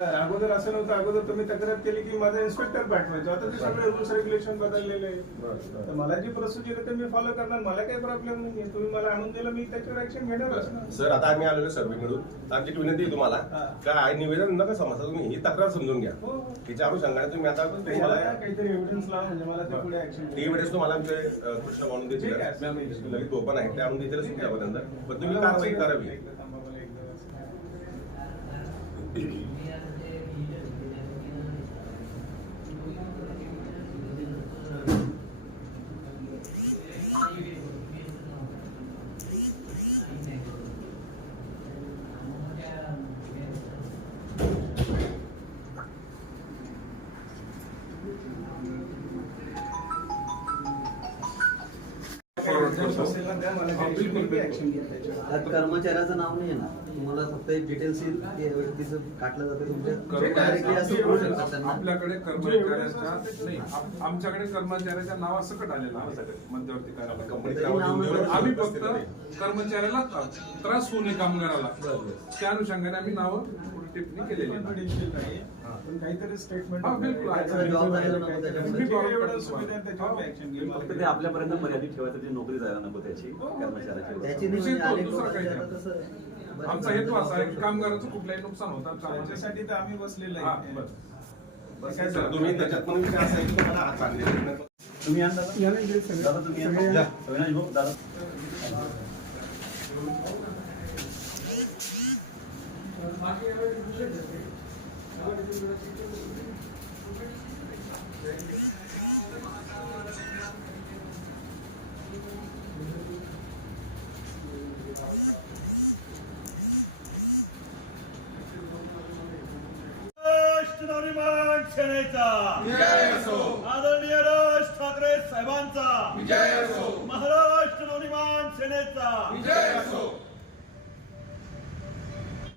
अगोदर असं नव्हतं. अगोदर तुम्ही तक्रार केली की माझा इन्स्पेक्टर पाठवायचो. आता ते सगळे रूल्स रेग्युलेशन बदललेले आहे तर मला जी प्रोसिजर आहे ते मी फॉलो करणार. मला काही प्रॉब्लेम नाही तुम्ही मला आणून दिलं मी त्याच्यावर ऍक्शन घेणारच सर आता आम्ही आलेलो सर्वे मिळून. आमची विनंती आहे तुम्हाला. हा. काय निवेदन नका समजता. तुम्ही ही तक्रार समजून घ्या. हो. तिच्या अनुषंगाने तुम्ही आता काहीतरी एव्हिडन्स लावा. म्हणजे मला ते पुढे ऍक्शन एव्हिडन्स तुम्हाला आमचे कृष्ण म्हणून देतील. आहे. लगेच ओपन आहे. ते आणून तुमच्यापर्यंत पण तुम्ही कारवाई करावी. कर्मचाऱ्याचं नाव नाही ना तुम्हाला फक्त एक डिटेल्स येईल ते व्यक्तीचं काटलं जातं तुमच्या. असं करू शकतात त्यांना. आपल्याकडे कर्मचाऱ्याच्या नाही आमच्याकडे कर्मचाऱ्याच्या नावासकट आलेलं आहे. मध्यवर्ती कार्यालय. आम्ही फक्त कर्मचाऱ्याला त्रास होऊ नये कामगाराला त्या अनुषंगाने आम्ही नावं टिप्पणी केलेली. पण काहीतरी स्टेटमेंट हा, बिलकुल. फक्त ते आपल्यापर्यंत मर्यादित ठेवायचं ती नोकरी जायला नको त्याची हो. कर्मचाऱ्याची दुसरा काही नाही. कसं बरेच आमचा हेतू असा आहे की कामगाराचं कुठल्याही नुकसान होता कामा नये. त्याच्यासाठी तर आम्ही बसलेलो हा, आहे. सर, तुम्ही त्याच्यात पण काय असं आहे की तुम्हाला चांगले तुम्ही दादा. दादा तुम्ही. या, अविनाश भाऊ दादा. आदरणीय राज ठाकरे साहेबांचा. महाराष्ट्र नवनिर्माण सेनेचा.